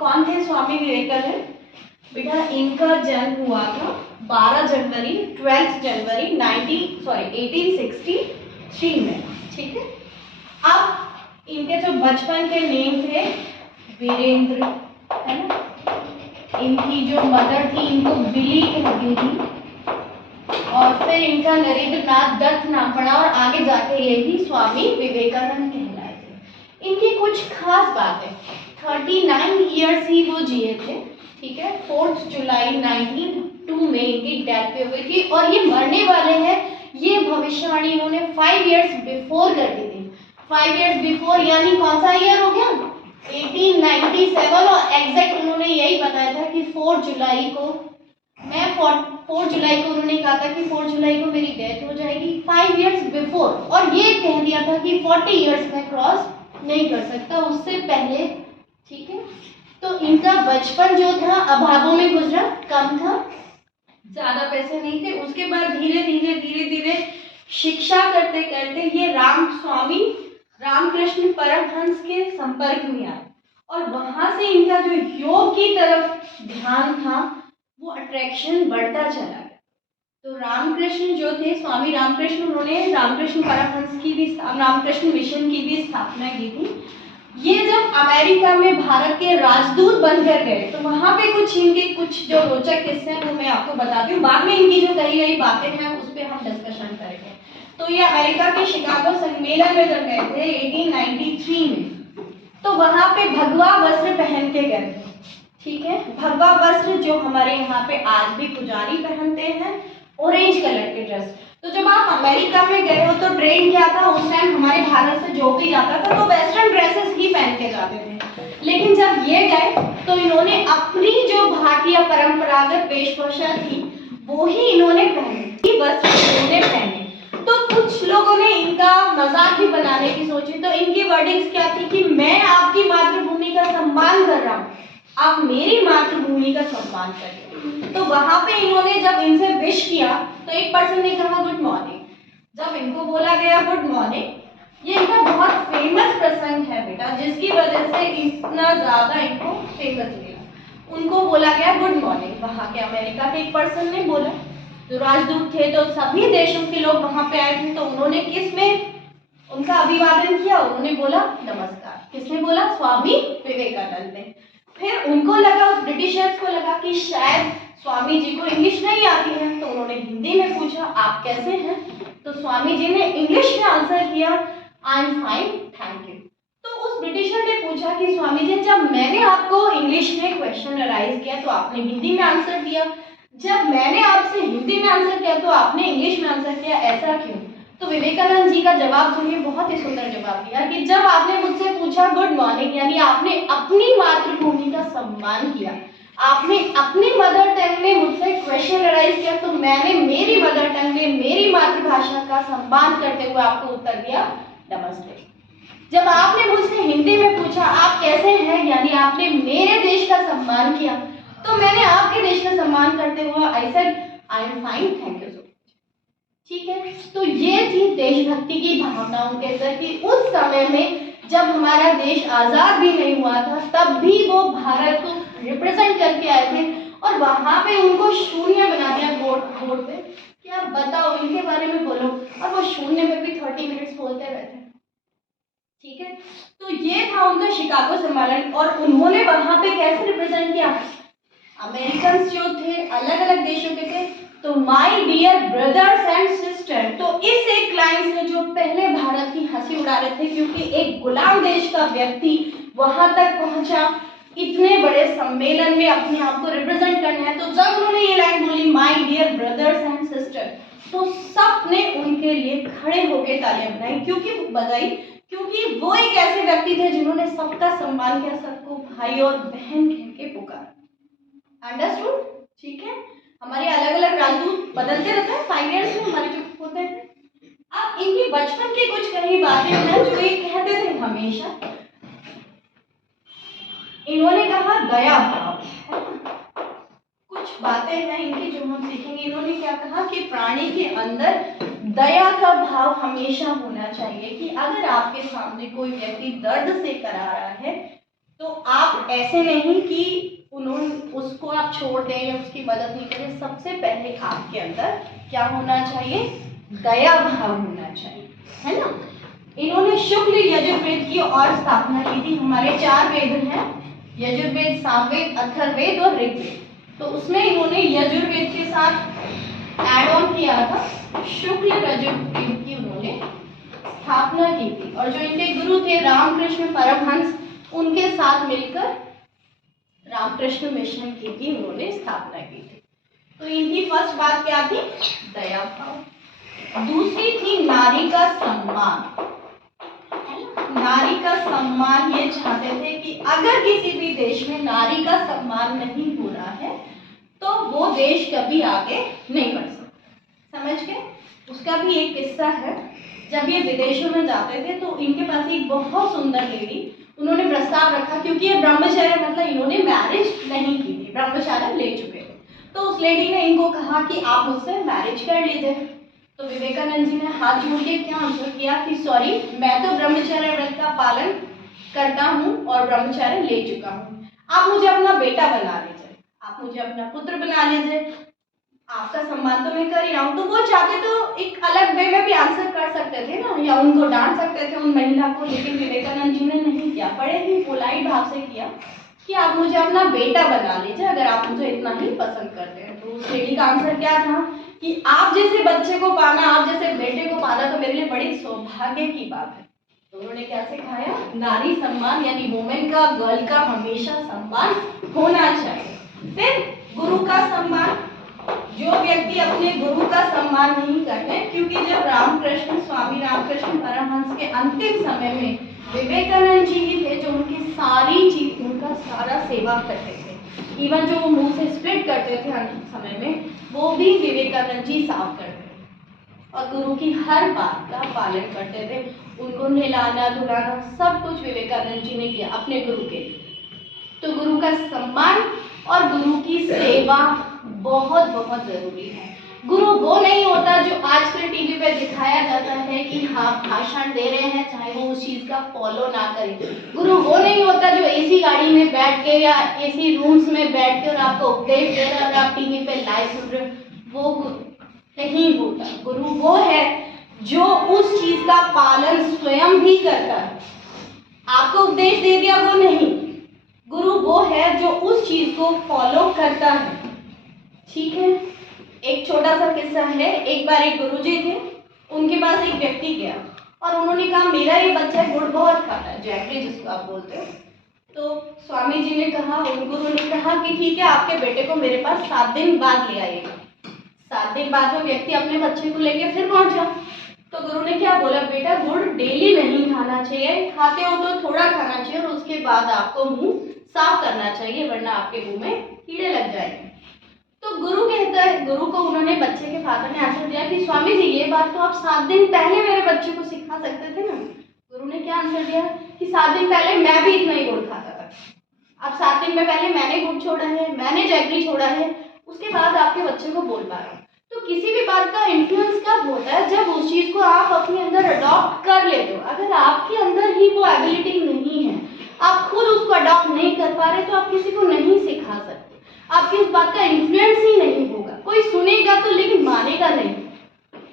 कौन थे स्वामी विवेकानंद? बेटा इनका जन्म हुआ था 12 जनवरी 12 जनवरी 1863 में, ठीक है। अब इनके जो बचपन के नेम थे वीरेंद्र, है ना, इनकी जो मदर थी इनको बिली कहती थी, और फिर इनका नरेंद्रनाथ दत्त नाम पड़ा और आगे जाके ये ही स्वामी विवेकानंद कहलाए थे। इनकी कुछ खास बातें, 39 ईयर्स ही वो जिए थे, ठीक है। 4 जुलाई 1902 में इनकी डेथ पे हुई थी और ये मरने वाले हैं, ये भविष्यवाणी इन्होंने 5 ईयर्स बिफोर कर दी थी। 5 ईयर्स बिफोर यानी कौन सा ईयर हो गया? 1897, और एग्जैक्ट उन्होंने यही बताया था कि 4 जुलाई को, मैं 4 जुलाई को उन्होंने कहा था कि 4 जुलाई को मेरी डेथ हो जाएगी, 5 ईयर्स बिफोर, और ये कह दिया था कि 40 ईयर्स में क्रॉस नहीं कर सकता उससे पहले, ठीक है। तो इनका बचपन जो था अभावों में गुजरा, कम था, ज्यादा पैसे नहीं थे। उसके बाद धीरे धीरे धीरे धीरे शिक्षा करते करते ये स्वामी रामकृष्ण परमहंस के संपर्क में आए, और वहां से इनका जो योग की तरफ ध्यान था वो अट्रैक्शन बढ़ता चला गया। तो रामकृष्ण जो थे, स्वामी रामकृष्ण, उन्होंने रामकृष्ण परमहंस की भी, रामकृष्ण मिशन की भी स्थापना की थी। ये जब अमेरिका में भारत के राजदूत बनकर गए तो वहां पे इनके कुछ जो रोचक किस्से हैं वो मैं आपको बताती हूँ। बाद में इनकी जो कही गई बातें हैं उस पर हम डिस्कशन करेंगे। तो ये अमेरिका के शिकागो सम्मेलन में जब गए थे 1893 में, तो वहां पे भगवा वस्त्र पहन के गए थे, ठीक है। भगवा वस्त्र जो हमारे यहाँ पे आज भी पुजारी पहनते हैं, ऑरेंज कलर के ड्रेस। तो जब आप अमेरिका में गए हो तो ट्रेंड क्या था उस टाइम, हमारे भारत से जो भी जाता था तो वेस्टर्न ड्रेसेस ही पहन के जाते थे। लेकिन जब ये गए तो इन्होंने अपनी जो भारतीय परंपरागत वेशभूषा थी वो ही इन्होंने पहनी, वस्त्र इन्होंने पहने। तो कुछ लोगों ने इनका मजाक भी बनाने की सोची। तो इनकी वर्डिंग्स क्या थी कि मैं आपकी मातृभूमि का सम्मान कर रहा हूँ, आप मेरी मातृभूमि का सम्मान करें। तो वहां पे इन्होंने जब इनसे विश किया तो एक पर्सन ने कहा गुड मॉर्निंग। जब इनको बोला गया गुड मॉर्निंग, ये इनका बहुत फेमस प्रसंग है बेटा, जिसकी वजह से इतना ज्यादा इनको फेमस मिला। उनको बोला गया गुड मॉर्निंग, वहां के अमेरिका के एक पर्सन ने बोला, जो राजदूत थे, तो सभी देशों के लोग वहां पे आए थे। तो उन्होंने किस में उनका अभिवादन किया? उन्होंने बोला नमस्कार। किसने बोला? स्वामी विवेकानंद ने। फिर उनको लगा, उस ब्रिटिशर्स को लगा कि शायद स्वामी जी को इंग्लिश नहीं आती है, तो उन्होंने हिंदी में पूछा आप कैसे हैं? तो स्वामी जी ने इंग्लिश में आंसर किया I am fine thank you. तो उस ब्रिटिशर ने पूछा कि स्वामी जी, जब मैंने आपको इंग्लिश में क्वेश्चन राइज किया तो आपने हिंदी में आंसर दिया, जब मैंने आपसे हिंदी में आंसर किया तो आपने इंग्लिश में आंसर किया, ऐसा क्यों? तो विवेकानंद जी का जवाब सुनिए, बहुत ही सुंदर जवाब दिया कि जब आपने मुझसे पूछा गुड मॉर्निंग, यानी आपने अपनी मातृभूमि का सम्मान किया, आपने अपनी मदर टंग में मुझसे क्वेश्चन राइज किया, तो मैंने मेरी मदर टंग में मेरी मातृभाषा का सम्मान करते हुए आपको उत्तर दिया नमस्ते। जब आपने मुझसे हिंदी में पूछा आप कैसे हैं, यानी आपने मेरे देश का सम्मान किया, तो मैंने आपके देश का सम्मान करते हुए I said I am fine thank you so much, ठीक है। तो ये थी देशभक्ति की भावनाओं के अंदर कि उस समय में जब हमारा देश आजाद भी नहीं हुआ था तब भी वो भारत को रिप्रेजेंट करके आए थे, और वहां पे उनको शून्य बना दिया वोट पे कि आप बताओ इनके बारे में बोलो, और वो शून्य में भी 30 मिनट्स बोलते रहते, ठीक है। तो ये था उनका शिकागो सम्मेलन, और उन्होंने वहां पे कैसे रिप्रेजेंट किया? अमेरिकन जो थे अलग अलग देशों के थे, तो my dear brothers and sister, तो इस एक लाइन से जो पहले भारत की हंसी उड़ा रहे थे, क्योंकि एक गुलाम देश का व्यक्ति वहां तक पहुंचा इतने बड़े सम्मेलन में अपने आप को रिप्रेजेंट करना है, तो जब उन्होंने ये लाइन बोली my dear brothers and sister, तो सब ने उनके लिए खड़े होकर तालियां बजाई, क्योंकि वो एक ऐसे व्यक्ति थे जिन्होंने सबका सम्मान किया, सबको भाई और बहन कह के पुकारा। अंडरस्टूड? ठीक है। हमारे अलग अलग राजदूत बदलते रहते हैं, 5 ईयर्स में हमारे जो होते हैं। अब इनकी बचपन की कुछ कही बातें हैं जो ये कहते थे हमेशा। इन्होंने कहा दया भाव, कुछ बातें हैं इनकी जो हम सीखेंगे। इन्होंने क्या कहा कि प्राणी के अंदर दया का भाव हमेशा होना चाहिए, कि अगर आपके सामने कोई व्यक्ति दर्द से करा रहा है तो आप ऐसे नहीं कि उन्होंने उसको आप छोड़ दें या उसकी मदद नहीं करें। सबसे पहले आपके अंदर क्या होना चाहिए? दया भाव होना चाहिए, है ना। इन्होंने शुक्ल यजुर्वेद की और स्थापना की थी। हमारे 4 वेद हैं, यजुर्वेद, सामवेद, अथर्ववेद और ऋग्वेद। तो उसमें इन्होंने यजुर्वेद के साथ ऐड ऑन किया था, शुक्ल यजुर्वेद की उन्होंने स्थापना की थी। और जो इनके गुरु थे रामकृष्ण परमहंस, उनके साथ मिलकर रामकृष्ण मिशन की भी उन्होंने स्थापना की थी। तो इनकी फर्स्ट बात क्या थी? दया भाव। दूसरी थी नारी का सम्मान। नारी का सम्मान, ये चाहते थे कि अगर किसी भी देश में नारी का सम्मान नहीं हो रहा है तो वो देश कभी आगे नहीं बढ़ सकता। समझ गए? उसका भी एक किस्सा है। जब ये विदेशों में जाते थे तो इनके पास एक बहुत सुंदर लेडी, उन्होंने प्रस्ताव रखा, क्योंकि ये ब्रह्मचर्य मतलब इन्होंने मैरिज नहीं की थी, ब्रह्मचर्य ले चुके थे। तो उस लेडी ने इनको कहा कि आप मुझसे मैरिज कर लीजिए। तो विवेकानंद जी ने हाथ जोड़ के क्या आंसर किया कि सॉरी, मैं तो ब्रह्मचर्य व्रत का पालन करता हूँ और ब्रह्मचर्य ले चुका हूँ। आप मुझे अपना बेटा बना लीजिए, आप मुझे अपना पुत्र बना लीजिए, आपका सम्मान तो मैं कर ही रहा हूँ। तो वो चाहते तो एक अलग वे में भी आंसर कर सकते थे ना, या उनको डांट सकते थे उन महिला को, लेकिन विवेकानंद जी ने नहीं किया। बड़े ही पोलाइट भाव से किया कि आप मुझे अपना बेटा बना लीजिए अगर आप मुझे इतना ही पसंद करते हैं। तो उस लेडी का आंसर क्या था कि आप जैसे बच्चे को पाना, आप जैसे बेटे को पाना तो मेरे लिए बड़ी सौभाग्य की बात है। तो उन्होंने क्या सिखाया? नारी सम्मान, यानी वुमेन का, गर्ल का हमेशा सम्मान होना चाहिए। फिर गुरु का सम्मान। जो व्यक्ति अपने गुरु का सम्मान नहीं करते, क्योंकि जब रामकृष्ण, स्वामी रामकृष्ण परमहंस के अंतिम समय में विवेकानंद जी ही थे जो उनकी सारी चीज, उनका सारा सेवा करते थे। इवन जो वो मुंह से स्प्लिट करते थे अंतिम समय में, वो भी विवेकानंद जी साफ करते थे और गुरु की हर बात का पालन करते थे। उनको नहलाना धुलाना सब कुछ विवेकानंद जी ने किया अपने गुरु के लिए। तो गुरु का सम्मान और गुरु की सेवा बहुत बहुत जरूरी है। गुरु वो नहीं होता जो आजकल टीवी पे दिखाया जाता है कि हाँ भाषण दे रहे हैं, चाहे वो उस चीज का फॉलो ना करें। गुरु वो नहीं होता जो एसी गाड़ी में बैठ के या एसी रूम्स में बैठ के और आपको उपदेश दे रहा है और आप टीवी पे लाइव सुन रहे हो, वो नहीं होता। गुरु वो है जो उस चीज का पालन स्वयं भी करता है। आपको उपदेश दे दिया वो नहीं, गुरु वो है जो उस चीज को फॉलो करता है। ठीक है, एक छोटा सा किस्सा है। एक बार एक गुरुजी थे, उनके पास एक व्यक्ति गया और उन्होंने कहा मेरा ये बच्चा गुड़ बहुत खाता है, जैगरी जिसको आप बोलते हो। तो स्वामी जी ने कहा, उन गुरु ने कहा कि ठीक है, आपके बेटे को मेरे पास 7 दिन बाद ले आइएगा। 7 दिन बाद वो व्यक्ति अपने बच्चे को लेके फिर पहुंचा। तो गुरु ने क्या बोला, बेटा गुड़ डेली नहीं खाना चाहिए, खाते हो तो थोड़ा खाना चाहिए और उसके बाद आपको मुंह साफ करना चाहिए, वरना आपके मुंह में कीड़े लग जाएंगे। तो गुरु कहता है, गुरु को उन्होंने, बच्चे के फादर ने आंसर दिया कि स्वामी जी ये बात तो आप 7 दिन पहले मेरे बच्चे को सिखा सकते थे ना। गुरु ने क्या आंसर दिया कि 7 दिन पहले मैं भी इतना ही गुड़ खाता था, अब 7 दिन में पहले मैंने गुड़ छोड़ा है, मैंने जैगरी छोड़ा है, उसके बाद आपके बच्चे को बोल पा रहा हूँ। तो किसी भी बात का इन्फ्लुएंस कब होता है, जब उस चीज को आप अपने अंदर अडॉप्ट कर लेते हो। अगर आपके अंदर ही वो एबिलिटी नहीं है, आप खुद उसको अडॉप्ट नहीं कर पा रहे, तो आप किसी को नहीं सिखा सकते। आपकी उस बात का इन्फ्लुएंस ही नहीं होगा, कोई सुनेगा तो लेकिन मानेगा नहीं।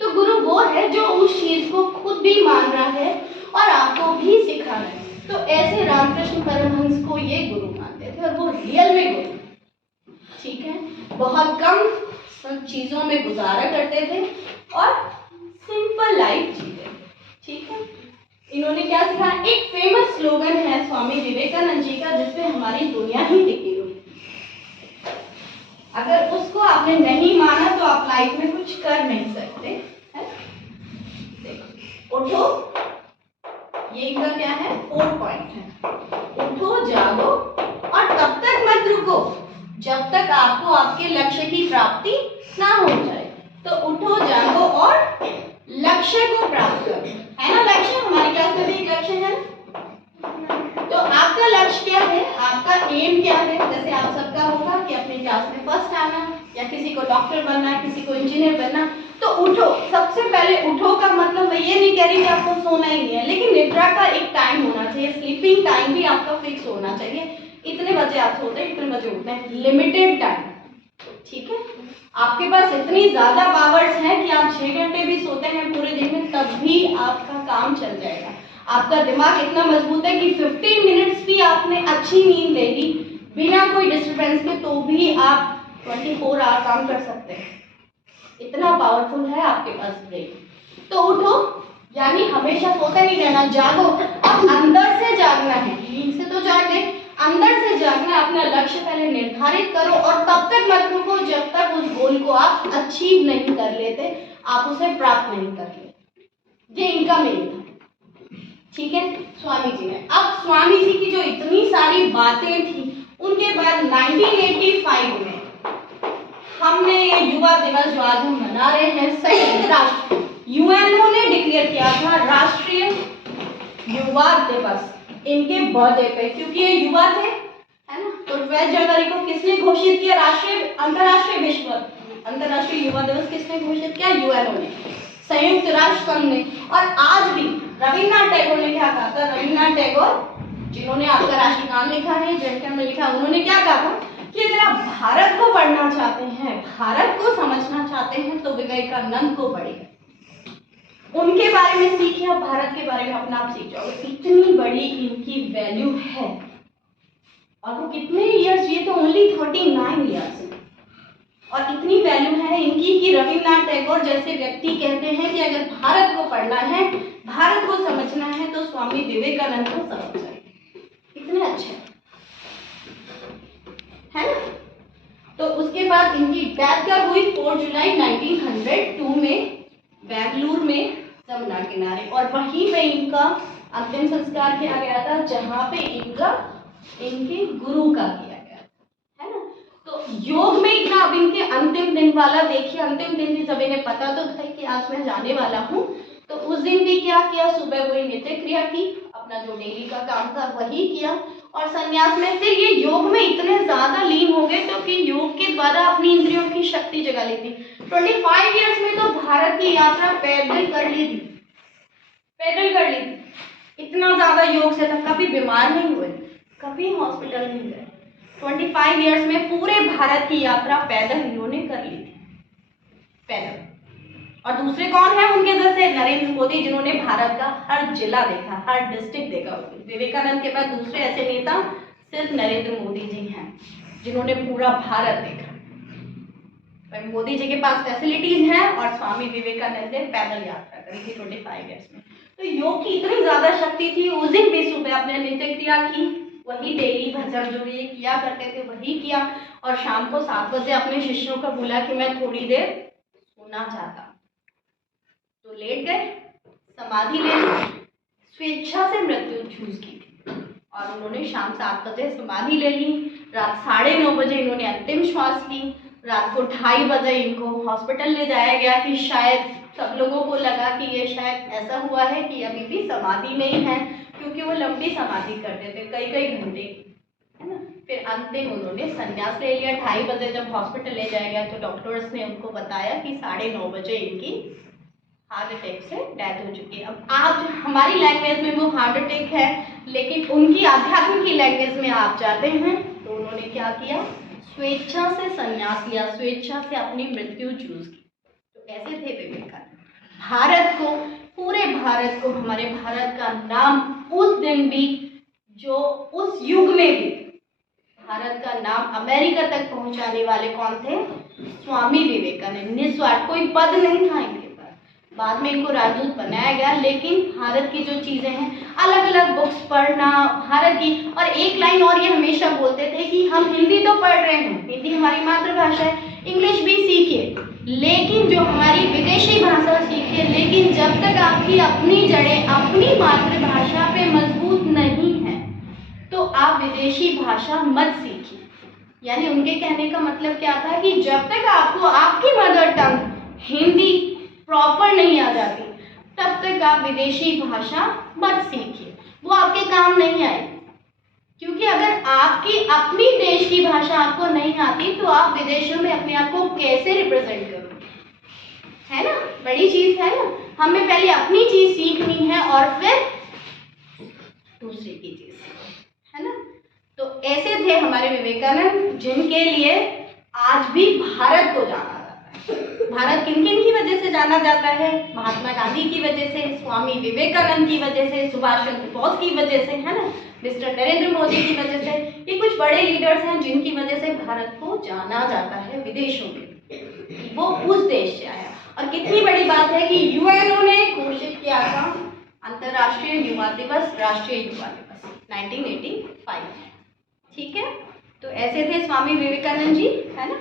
तो गुरु वो है जो उस चीज को खुद भी मान रहा है और आपको भी सिखा रहा है। तो ऐसे रामकृष्ण परमहंस को ये गुरु मानते थे और वो रियल में गुरु, ठीक है, बहुत कम चीजों में गुजारा करते थे और सिंपल लाइफ जीते थे। ठीक है, इन्होंने क्या सिखाया, एक फेमस स्लोगन है स्वामी विवेकानंद जी का, जिसपे हमारी दुनिया ही टिकी हुई। अगर उसको आपने नहीं माना तो आप लाइफ में कुछ कर नहीं सकते, है? देखो, उठो, ये इनका क्या है, 4 पॉइंट है। उठो, जागो और तब तक मत रुको जब तक आपको आपके लक्ष्य की प्राप्ति ना हो जाए। तो उठो, जागो और लक्ष्य को प्राप्त करो, है ना। लक्ष्य, हमारी क्लास में भी एक लक्ष्य है। तो आपका लक्ष्य क्या है, आपका एम क्या है? जैसे आप सबका होगा कि अपनी क्लास में फर्स्ट आना, या किसी को डॉक्टर बनना है, किसी को इंजीनियर बनना। तो उठो, सबसे पहले उठो का मतलब मैं ये नहीं कह रही कि आपको सोना ही नहीं है, लेकिन निद्रा का एक टाइम होना चाहिए, स्लीपिंग टाइम भी आपका फिक्स होना चाहिए। इतने बजे आप सोते हैं, इतने बजे उठते हैं, लिमिटेड टाइम, ठीक है। आपके पास इतनी ज्यादा पावर्स हैं कि आप 6 घंटे भी सोते हैं पूरे दिन में, तब भी आपका काम चल जाएगा। आपका दिमाग इतना मजबूत है कि 15 मिनट्स भी आपने अच्छी नींद ले ली बिना कोई डिस्टर्बेंस के, तो भी आप 24 आवर काम कर सकते हैं। इतना पावरफुल है आपके पास ब्रेन। तो उठो, यानी हमेशा सोते नहीं रहना, जागो। अब अंदर से जागना है, नींद से तो जागे, अंदर से जागना, अपना लक्ष्य पहले निर्धारित करो और तब तक मत रुको जब तक उस गोल को आप अचीव नहीं कर लेते, आप उसे प्राप्त नहीं कर लेते। ये इनका मेन था, ठीक है, स्वामी जी ने। अब स्वामी जी की जो इतनी सारी बातें थी, उनके बाद 1985 में हमने ये युवा दिवस जो आज हम मना रहे हैं, संयुक्त राष्ट्र यूएनओ ने डिक्लेयर किया था राष्ट्रीय युवा दिवस इनके बर्थडे पे, क्योंकि ये युवा थे, है ना। तो 12 जनवरी को किसने घोषित किया राष्ट्रीय अंतर्राष्ट्रीय युवा दिवस? किसने घोषित किया? यूएनओ ने, संयुक्त राष्ट्र संघ ने। और आज भी रविन्द्रनाथ टैगोर ने क्या कहा था? रविन्द्रनाथ टैगोर, जिन्होंने आपका राष्ट्रगान लिखा है, जनगण में लिखा, उन्होंने क्या कहा था कि अगर आप भारत को पढ़ना चाहते हैं, भारत को समझना चाहते हैं, तो विवेकानंद को पढ़िए, उनके बारे में सीखिए, आप भारत के बारे में अपना आप सीख जाओगे। इतनी बड़ी इनकी वैल्यू है। और वो कितने ईयर्स जिए? तो ओनली 39 ईयर्स। और इतनी वैल्यू है इनकी कि रविन्द्रनाथ टैगोर जैसे व्यक्ति कहते हैं कि अगर भारत को पढ़ना है, भारत को समझना है, तो स्वामी विवेकानंद को समझ जाए। इतने अच्छे है ना। तो उसके बाद इनकी डेथ कब हुई? 4 जुलाई 1902 में बेंगलुरु में जमुना किनारे, और वहीं पे इनका अंतिम संस्कार किया गया था, जहाँ पे इनके गुरु का किया गया था, है ना। तो योग में इतना, अब इनके अंतिम दिन वाला देखिए, अंतिम दिन भी जब इन्हें पता तो था कि आज मैं जाने वाला हूँ, तो उस दिन भी क्या किया? सुबह वही नित्य क्रिया की, अपना जो डेली का काम था वही किया, और संन्यास में फिर ये योग में इतने ज्यादा लीन हो गए, तो कि योग के द्वारा अपनी इंद्रियों की शक्ति जगा ली थी। 25 इयर्स में तो भारत की यात्रा पैदल कर ली थी, पैदल कर ली थी। इतना ज्यादा योग से तक, कभी बीमार नहीं हुए, कभी हॉस्पिटल नहीं गए। 25 इयर्स में पूरे भारत की यात्रा पैदल इन्होंने कर ली थी, पैदल। और दूसरे कौन है उनके जैसे? नरेंद्र मोदी, जिन्होंने भारत का हर जिला देखा, हर डिस्ट्रिक्ट देखा। विवेकानंद के बाद दूसरे ऐसे नेता सिर्फ नरेंद्र मोदी जी हैं, जिन्होंने पूरा भारत देखा। पर मोदी जी के पास फैसिलिटीज हैं, और स्वामी विवेकानंद ने पैदल यात्रा करी थी 25 इयर्स में। तो योग की इतनी ज्यादा शक्ति थी। उस दिन भी सुबह आपने नित्य क्रिया की, वही डेली भजन जो ये किया करते थे वही किया, और शाम को 7 बजे अपने शिष्यों को बोला कि मैं थोड़ी देर सोना चाहता, तो लेट गए, समाधि ले ली, स्वेच्छा से मृत्यु चूज की थी, और उन्होंने शाम 7 बजे समाधि ले ली। रात 9:30 बजे इन्होंने अंतिम श्वास ली। रात को 2:30 बजे इनको हॉस्पिटल ले जाया गया, कि शायद सब लोगों को लगा कि ये शायद ऐसा हुआ है कि अभी भी समाधि में ही है, क्योंकि वो लंबी समाधि करते थे, कई कई घंटे, है ना। फिर अंतिम उन्होंने संन्यास ले लिया। 2:30 बजे जब हॉस्पिटल ले जाया गया, तो डॉक्टर्स ने उनको बताया कि 9:30 बजे इनकी हार्ट अटैक से डेथ हो चुकी है। अब आज हमारी लैंग्वेज में वो हार्ट अटैक है, लेकिन उनकी आध्यात्म की लैंग्वेज में आप जाते हैं तो उन्होंने क्या किया? स्वेच्छा से संन्यास लिया, स्वेच्छा से अपनी मृत्यु चूज की। तो ऐसे थे विवेकानंद। भारत को, पूरे भारत को, हमारे भारत का नाम उस दिन भी, जो उस युग में भी भारत का नाम अमेरिका तक पहुंचाने वाले कौन थे? स्वामी विवेकानंद। निस्वार्थ, कोई पद नहीं था इनके पास, बाद में इनको राजदूत बनाया गया, लेकिन भारत की जो चीजें हैं, अलग अलग बुक्स पढ़ना भारत की। और एक लाइन और ये हमेशा बोलते थे कि हम हिंदी तो पढ़ रहे हैं, हिंदी हमारी मातृभाषा है, इंग्लिश भी सीखिए, लेकिन जो हमारी विदेशी भाषा सीखिए, लेकिन जब तक आपकी अपनी जड़ें अपनी मातृभाषा पे मजबूत नहीं है, तो आप विदेशी भाषा मत सीखिए। यानी उनके कहने का मतलब क्या था कि जब तक आपको आपकी मदर टंग हिंदी प्रॉपर नहीं आ जाती, तब तक आप विदेशी भाषा मत सीखिए, वो आपके काम नहीं आएगी। क्योंकि अगर आपकी अपनी देश की भाषा आपको नहीं आती, तो आप विदेशों में अपने आप को कैसे रिप्रेजेंट करोगे, है ना, बड़ी चीज है ना। हमें पहले अपनी चीज सीखनी है और फिर दूसरे की चीज, है ना। तो ऐसे थे हमारे विवेकानंद, जिनके लिए आज भी भारत को जाना जाता है। भारत किन किन की वजह से जाना जाता है? महात्मा गांधी की वजह से, स्वामी विवेकानंद की वजह से, सुभाष चंद्र बोस की वजह से, है ना, मिस्टर नरेंद्र मोदी की वजह से। ये कुछ बड़े लीडर्स हैं जिनकी वजह से भारत को जाना जाता है विदेशों में। वो उस देश से आया। और कितनी बड़ी बात है कि यूएनओ ने घोषित किया था अंतर्राष्ट्रीय युवा दिवस, राष्ट्रीय युवा दिवस 1985। ठीक है, तो ऐसे थे स्वामी विवेकानंद जी, है ना।